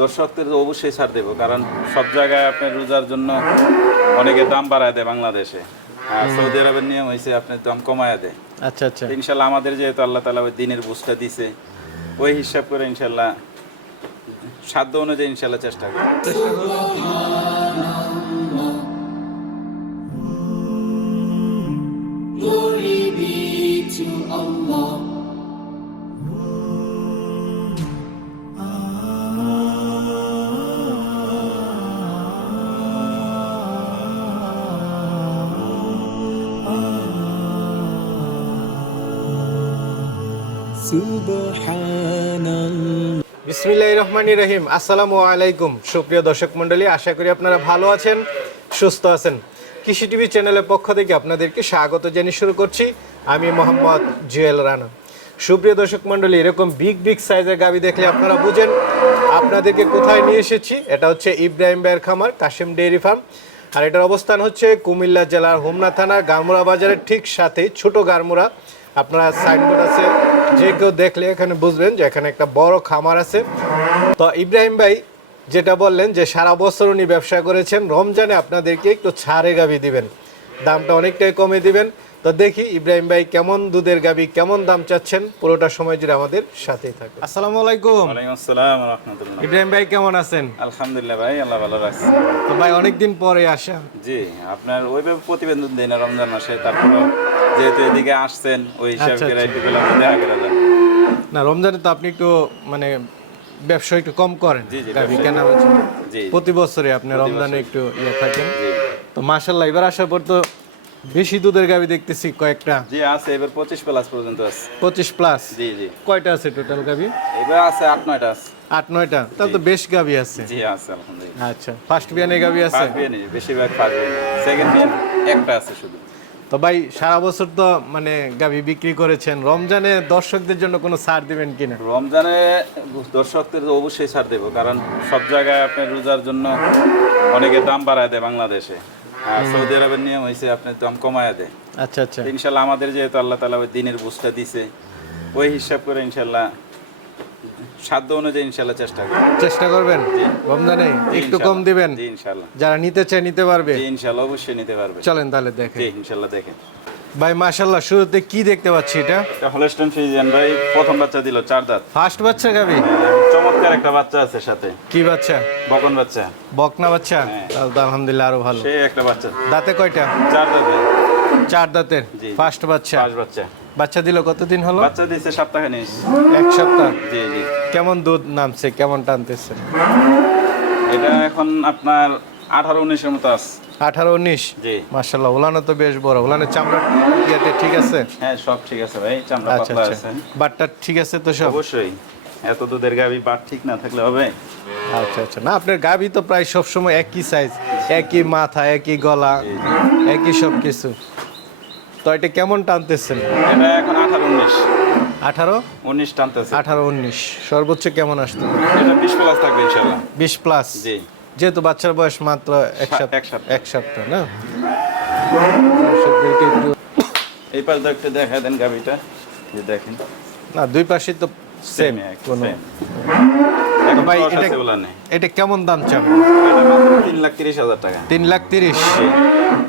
দর্শকদের তো অবশ্যই ছাড় দেবো কারণ সব জায়গায় আপনার রোজার জন্য অনেকে দাম বাড়ায় দেয় বাংলাদেশে। আর সৌদি আরবের নিয়ম হয়েছে আপনার দাম কমায় দেয় আচ্ছা আচ্ছা। ইনশাল্লাহ আমাদের যেহেতু আল্লাহ তালা ওই দিনের বুঝটা দিছে ওই হিসাব করে ইনশাল্লাহ সাধ্য অনুযায়ী ইনশাল্লাহ চেষ্টা করি বিসমিল্লাহ রহমান রহিম। আসসালামু আলাইকুম, সুপ্রিয় দর্শক মণ্ডলী, আশা করি আপনারা ভালো আছেন, সুস্থ আছেন। কৃষি টিভি চ্যানেলের পক্ষ থেকে আপনাদেরকে স্বাগত জানিয়ে শুরু করছি। আমি মোহাম্মদ জুয়েল রানা। সুপ্রিয় দর্শক মণ্ডলী, এরকম বিগ বিগ সাইজের গাবি দেখলে আপনারা বুঝেন আপনাদেরকে কোথায় নিয়ে এসেছি। এটা হচ্ছে ইব্রাহিম বের খামার কাশিম ডেইরি ফার্ম। আর এটার অবস্থান হচ্ছে কুমিল্লা জেলার হোমনা থানার গারমুরা বাজারের ঠিক সাথে ছোট গারমুরা। আপনারা সাইনবোর্ড আছে। যে কেউ দেখলে এখানে বুঝবেন যে এখানে একটা বড় খামার আছে। তো ইব্রাহিম ভাই যেটা বললেন যে সারা বছর উনি ব্যবসা করেছেন, রমজানে আপনাদেরকে একটু ছাড়ে গাবি দিবেন। দামটা অনেকটাই কমে দিবেন। তো দেখি ইব্রাহিম ভাই কেমন দুধের গাবি কেমন দাম চাচ্ছেন? পুরোটা সময় জুড়ে আমাদের সাথেই থাকবে আসসালামু আলাইকুম। ওয়ালাইকুম আসসালাম রহমতুল্লাহ। ইব্রাহিম ভাই কেমন আছেন? আলহামদুলিল্লাহ ভাই আল্লাহ ভালো রাখছে। তো ভাই অনেকদিন পরে আসা জি আপনার ওইভাবে প্রতিবেদন দিই না রমজান মাসে তারপরে যেহেতু এদিকে আসছেন ওই হিসাব আচ্ছা, করে আচ্ছা। একটু পেলাম দেখা যান না রমজানে তো আপনি একটু মানে ব্যবসা একটু কম করেন গাবি কেনা বেচা। প্রতি বছরে আপনি রমজানে একটু ইয়ে থাকেন। তো মাশাল্লাহ এবার আসার পর তো বেশি দুধের গাবি দেখতেছি কয়েকটা। জি আছে এবার পঁচিশ প্লাস পর্যন্ত আছে। পঁচিশ প্লাস জি জি। কয়টা আছে টোটাল গাবি? এবার আছে আট নয়টা আছে। আট নয়টা? তাহলে তো বেশ গাবি আছে। জি আছে আলহামদুলিল্লাহ। আচ্ছা ফার্স্ট বিয়ানে গাবি আছে? ফার্স্ট বিয়ে নেই বেশিরভাগ ফার্স্ট বিয়ে সেকেন্ড বিয়ে একটা আছে শুধু। তো ভাই সারা বছর তো মানে গাবি বিক্রি করেছেন। রমজানে দর্শকদের জন্য কোনো ছাড় দিবেন কিনা? রমজানে দর্শকদের তো অবশ্যই ছাড় দেবো কারণ সব জায়গায় আপনার রোজার জন্য অনেকে দাম বাড়ায় দেয় বাংলাদেশে। সৌদি আরবের নিয়ম হয়েছে আপনার দাম কমায় দেয় আচ্ছা আচ্ছা। ইনশাল্লাহ আমাদের যেহেতু আল্লাহ তালা ওই দিনের বুঝটা দিছে ওই হিসাব করে ইনশাল্লাহ সাধ্য অনুযায়ী ইনশাল্লাহ চেষ্টা করি চেষ্টা করবেন? রমজানে একটু কম। দিবেন? ইনশাল্লাহ। যারা নিতে চায় নিতে পারবে। ইনশাল্লাহ অবশ্যই নিতে পারবে। চলেন তাহলে দেখেন। ইনশাল্লাহ দেখেন। ভাই মাশাল্লাহ শুরুতে কি দেখতে পাচ্ছি এটা? হলস্টন ফিজিয়ান ভাই প্রথম বাচ্চা দিল চার দাঁত। ফার্স্ট বাচ্চা গাবি? চমৎকার একটা বাচ্চা আছে সাথে। কি বাচ্চা? বকন বাচ্চা। বকনা বাচ্চা? হ্যাঁ। আলহামদুলিল্লাহ আরও ভালো। সে একটা বাচ্চা। দাঁতে কয়টা? চার দাঁতে। চার দাঁতের ফার্স্ট বাচ্চা। পাঁচ বাচ্চা। বাচ্চা দিল কতদিন হলো? বাচ্চা দিয়েছে সপ্তাহখানি এক সপ্তাহ? জি জি। কেমন দুধ নামছে? কেমন টানতেছে? এটা এখন আপনার আঠারো উনিশের মতো আছে আঠারো উনিশ? জি। মার্শাল্লাহ ওলানো তো বেশ বড়। ওলানের চামড়া ইয়েতে ঠিক আছে? হ্যাঁ সব ঠিক আছে ভাই। চামড়া আচ্ছা আচ্ছা। বাটটা ঠিক আছে তো সব? অবশ্যই। এত দুধের গাবি বাট ঠিক না থাকলে হবে? আচ্ছা আচ্ছা। না আপনার গাবি তো প্রায় সব সময় একই সাইজ একই মাথা একই গলা একই সব কিছু তো এটা কেমন টানতেছেন? এটা এখন আঠারো উনিশ। আঠারো? উনিশ টানতেছে। আঠারো উনিশ। সর্বোচ্চ কেমন আসতো? এটা বিশ প্লাস থাকবে ইনশাল্লাহ। বিশ প্লাস জি। যেহেতু বাচ্চার বয়স মাত্র এক সপ্তাহ এক সপ্তাহ। না? এই পাশ একটু দেখা দেন গাবিটা যে দেখেন। না দুই পাশে তো সেম Same, কোনো ভাই এটা কেমন দাম চান তিন লাখ তিরিশ হাজার টাকা। তিন লাখ তিরিশ?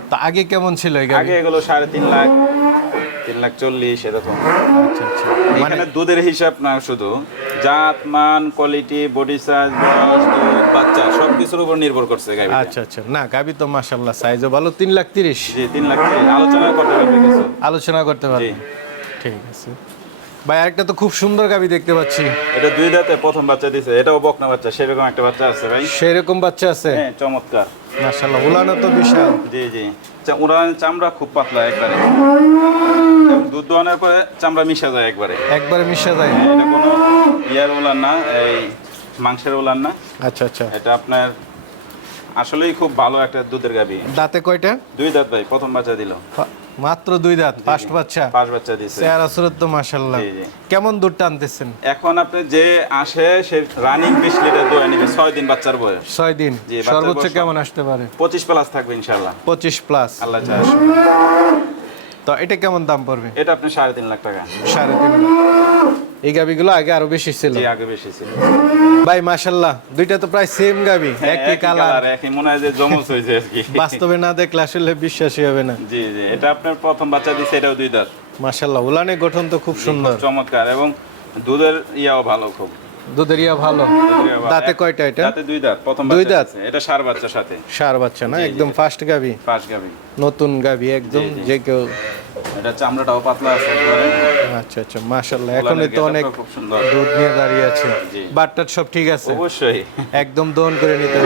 তা আগে কেমন ছিল আগে এগুলো সাড়ে তিন লাখ তিন লাখ চল্লিশ এরকম। আচ্ছা আচ্ছা। মানে দুধের হিসাব না শুধু জাত মান কোয়ালিটি বডি সাইজ বয়স দুধ বাচ্চা সব কিছুর উপর নির্ভর করছে গাড়ি আচ্ছা আচ্ছা। না গাবি তো মাশাল্লাহ সাইজও ভালো তিন লাখ তিরিশ। জি তিন লাখ তিরিশ। আলোচনা করতে পারবে কিছু। আলোচনা করতে পারবে। ঠিক আছে। ভাই আরেকটা তো খুব সুন্দর গাবি দেখতে পাচ্ছি। এটা দুই দাঁতে প্রথম বাচ্চা দিছে এটাও বকনা বাচ্চা সেরকম একটা বাচ্চা আছে ভাই। সেরকম বাচ্চা আছে? হ্যাঁ চমৎকার। মাশাল্লাহ উলানো তো বিশাল। জি জি। উড়ানের চামড়া খুব পাতলা একবারে। দুধ দোয়ানোর পরে চামড়া মিশা যায় একবারে। একবারে মিশা যায়। হ্যাঁ, এটা কোনো ইয়ার ওলান না এই মাংসের ওলান না। আচ্ছা আচ্ছা। এটা আপনার আসলেই খুব ভালো একটা দুধের গাবি। দাঁতে কয়টা? দুই দাঁত ভাই প্রথম বাচ্চা দিল। মাত্র দুই দাঁত পাঁচ বাচ্চা। পাঁচ বাচ্চা দিছে। চেহারা সুরত তো জি। কেমন দুধ টানতেছেন? এখন আপনি যে আসে সে রানিং বিশ লিটার দুধ নিবে 6 দিন বাচ্চার বয়স। ছয় দিন। জি, সর্বোচ্চ কেমন আসতে পারে? পঁচিশ প্লাস থাকবে ইনশাআল্লাহ। পঁচিশ প্লাস আল্লাহ চায় তো এটা কেমন দাম পড়বে? এটা আপনি সাড়ে তিন লাখ টাকা। সাড়ে তিন লাখ। এই গাবিগুলো আগে আরও বেশি ছিল। আগে বেশি ছিল। ভাই মাশাল্লাহ দুইটা তো প্রায় সেম গাবি একই কালার একই মনে হয় যে জমজ হয়েছে আর কি। বাস্তবে না দেখলে আসলে বিশ্বাসই হবে না। জি জি এটা আপনার প্রথম বাচ্চা দিছে এটাও দুই দাঁত। মাশাল্লাহ উলানের গঠন তো খুব সুন্দর। চমৎকার এবং দুধের ইয়াও ভালো খুব। দুধের ইয়া ভালো। দাঁতে কয়টা এটা? দাঁতে দুই দাঁত প্রথম দুই বাচ্চা দাঁত? এটা সার বাচ্চার সাথে। সার বাচ্চা না। একদম ফার্স্ট গাবি? পাঁচ গাবি। নতুন গাবি একদম। যে কেউ এটা চামড়াটাও পাতলা আছে। আচ্ছা আচ্ছা মাশাল্লাহ এখন তো অনেক দুধ নিয়ে দাঁড়িয়ে আছে। বাটটার সব ঠিক আছে? অবশ্যই। একদম দহন করে নিতে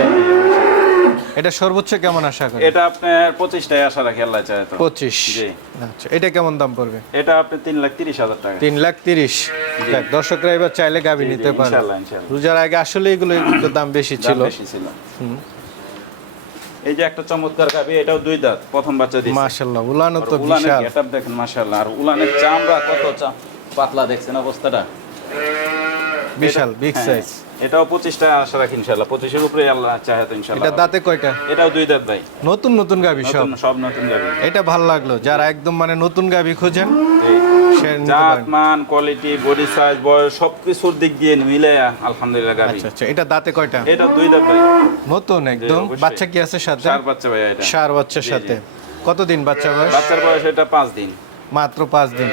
এটা সর্বোচ্চ কেমন আশা করেন? এটা আপনার পঁচিশটায় আশা রাখি আল্লাহ চায় তো। পঁচিশ। জি। আচ্ছা এটা কেমন দাম পড়বে? এটা আপনি তিন লাখ তিরিশ হাজার টাকা। তিন লাখ তিরিশ। দেখ দর্শকরা এবার চাইলে গাবি নিতে পারে ইনশাল্লাহ, ইনশাল্লাহ। রোজার আগে আসলে এগুলো একটু দাম বেশি ছিল। বেশি ছিল। এই যে একটা চমৎকার গাবি এটাও দুই দাঁত প্রথম বাচ্চা দিচ্ছে মাশাল্লাহ উলানো তো বিশাল উলানের গেটআপ দেখেন মাশাআল্লাহ আর উলানের চামড়া কত চা পাতলা দেখছেন অবস্থাটা? বিশাল বিগ হ্যাঁ, সাইজ এটাও পঁচিশটা আশা রাখি ইনশাল্লাহ পঁচিশের উপরে আল্লাহ চাহে তো এটা ইনশাল্লাহ দাঁতে কয়টা? এটাও দুই দাঁত ভাই। নতুন নতুন গাবি সব? নতুন সব নতুন গাবি এটা ভালো লাগল। যারা একদম মানে নতুন গাবি খোঁজেন জাত মান কোয়ালিটি বডি সাইজ বয়স সবকিছুর দিক দিয়ে মিলে আলহামদুলিল্লাহ গাবি আচ্ছা আচ্ছা এটা দাঁতে কয়টা? এটা দুই দাঁত ভাই। নতুন একদম। বাচ্চা কি আছে সাথে? চার বাচ্চা ভাই এটা। সার বাচ্চার। সাথে। কতদিন বাচ্চা বয়স? বাচ্চার বয়স এটা পাঁচ দিন। মাত্র পাঁচ দিন।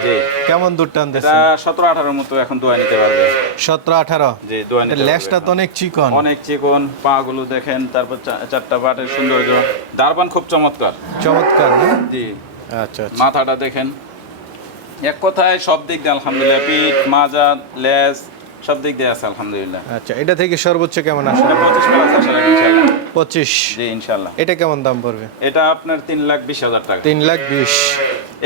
কেমন দুধ টানতেছে সতেরো আঠারোর মতো এখন দোয়া নিতে পারবে। সতেরো আঠারো? জি দোয়া নিতে তো অনেক চিকন। অনেক চিকন পা গুলো দেখেন তারপর চারটা বাটের সৌন্দর্য। দারবান খুব চমৎকার। চমৎকার জি। আচ্ছা আচ্ছা। মাথাটা দেখেন। এক কথায় সব দিক দিয়ে আলহামদুলিল্লাহ পিঠ মাজা লেজ সব দিক দিয়ে আছে আলহামদুলিল্লাহ। আচ্ছা এটা থেকে সর্বোচ্চ কেমন আসে? পঁচিশ প্লাস আসা রাখি ইনশাল্লাহ পঁচিশ। জি ইনশাল্লাহ এটা কেমন দাম পড়বে? এটা আপনার তিন লাখ বিশ হাজার টাকা। তিন লাখ বিশ।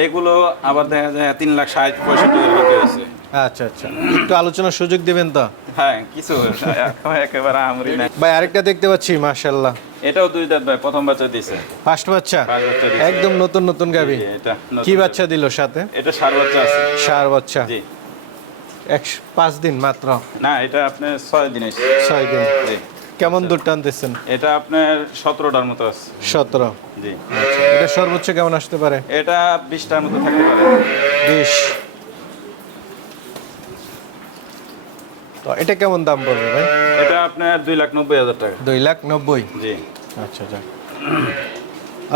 এগুলো আবার দেখা যায় তিন লাখ ষাট পঁয়ষট্টি বিক্রি আচ্ছা আচ্ছা। একটু আলোচনার সুযোগ দিবেন তো? হ্যাঁ কিছু একেবারে আমরি না ভাই আরেকটা দেখতে পাচ্ছি মাশাল্লাহ এটাও দুই দাঁত ভাই প্রথম বাচ্চা দিছে। ফার্স্ট বাচ্চা। একদম নতুন নতুন গাবি। এটা কি বাচ্চা দিল সাথে? এটা সার বাচ্চা আছে। সার বাচ্চা। জি। একশো পাঁচ দিন মাত্র? না এটা আপনার ছয় দিন ছয় দিন। কেমন দুধ টানতেছেন? এটা আপনার সতেরোটার মতো আছে। সতেরো। জি। এটা সর্বোচ্চ কেমন আসতে পারে? এটা বিশটার মতো থাকতে পারে। বিশ। তো এটা কেমন দাম পড়বে ভাই? এটা আপনার দুই লাখ নব্বই হাজার টাকা। দুই লাখ নব্বই? জি। আচ্ছা আচ্ছা।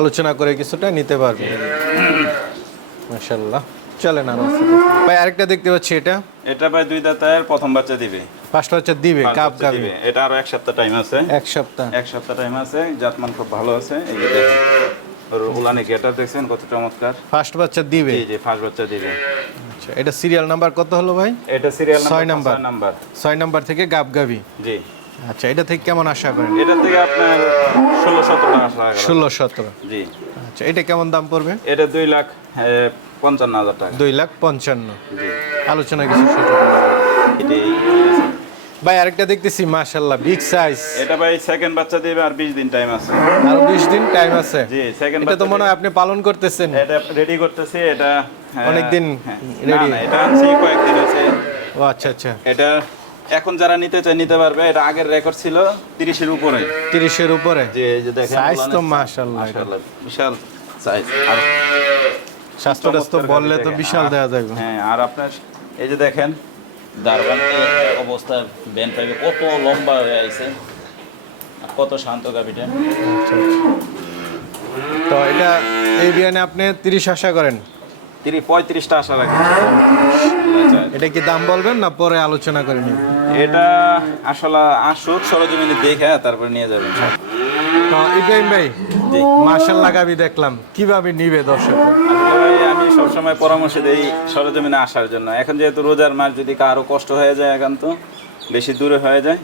আলোচনা করে কিছুটা নিতে পারবে। মাশাল্লাহ চলে না ভাই আরেকটা দেখতে পাচ্ছি এটা। এটা ভাই দুই দাঁতের প্রথম বাচ্চা দিবে। ফার্স্ট বাচ্চা দিবে কাপ গাবি এটা আরও এক সপ্তাহ টাইম আছে। এক সপ্তাহ। এক সপ্তাহ টাইম আছে। জাতমান খুব ভালো আছে। এই যে দেখেন উলানে গেটার দেখছেন কত চমৎকার। ফার্স্ট বাচ্চা দিবে। জি জি ফার্স্ট বাচ্চা দিবে। আচ্ছা এটা সিরিয়াল নাম্বার কত হলো ভাই? এটা সিরিয়াল নাম্বার নাম্বার। নাম্বার ছয় নাম্বার থেকে গাব গাবি। জি। আচ্ছা এটা থেকে কেমন আশা করেন? এটা থেকে আপনার ষোলো সতেরো গেল। ষোলো সতেরো। জি। আচ্ছা এটা কেমন দাম পড়বে? এটা দুই লাখ পঞ্চান্ন হাজার টাকা। দুই লাখ পঞ্চান্ন। জি। আলোচনা কিছু এটাই ভাই আরেকটা দেখতেছি মাশাল্লাহ বিগ সাইজ এটা ভাই সেকেন্ড বাচ্চা দিবে আর বিশ দিন টাইম আছে। আর বিশ দিন টাইম আছে। জি সেকেন্ড এটা তো মনে হয় আপনি পালন করতেছেন। এটা রেডি করতেছি এটা হ্যাঁ, অনেকদিন হ্যাঁ। ready? না, না, এটা আনছি কয়েকদিন হয়েছে ও আচ্ছা আচ্ছা। এটা এখন যারা নিতে চায় নিতে পারবে। এটা আগের রেকর্ড ছিল তিরিশের উপরে। তিরিশের উপরে? যে এই যে দেখেন Size তো মাশাআল্লাহ। মাশাআল্লাহ, বিশাল সাইজ আর স্বাস্থ্য বললে তো বিশাল দেওয়া যাবে। হ্যাঁ আর আপনার এই যে দেখেন দারবান অবস্থা ব্যান পাইবে। কত লম্বা হয়ে আছে কত শান্ত গাভিটা। আচ্ছা, আচ্ছা। তো এটা এই বিয়ানে আপনি তিরিশ আশা করেন? তিরিশ পঁয়ত্রিশটা আশা রাখি। এটা কি দাম বলবেন না পরে আলোচনা করে নিন এটা আসলে আসুক সরজমিনে দেখে তারপরে নিয়ে যাবেন। তো ইব্রাহিম ভাই। মার্শাল্লাহ গাবি দেখলাম। কীভাবে নিবে দর্শক? সবসময় পরামর্শ দেই সরজমিনে আসার জন্য। এখন যেহেতু রোজার মাস যদি কারও কষ্ট হয়ে যায় একান্ত বেশি দূরে হয়ে যায়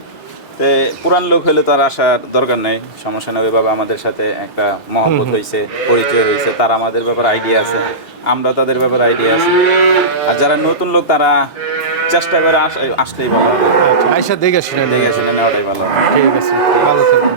তে পুরান লোক হলে তো আর আসার দরকার নেই। সমস্যা নেই ওইভাবে আমাদের সাথে একটা মহব্বত হয়েছে পরিচয় হয়েছে তারা আমাদের ব্যাপারে আইডিয়া আছে আমরা তাদের ব্যাপারে আইডিয়া আছে। আর যারা নতুন লোক তারা চেষ্টা করে আস- আসলেই ভালো হবে। আচ্ছা দেখে শুনে দেখে শুনে নেওয়াটাই ভালো ঠিক আছে ভালো থাকবেন।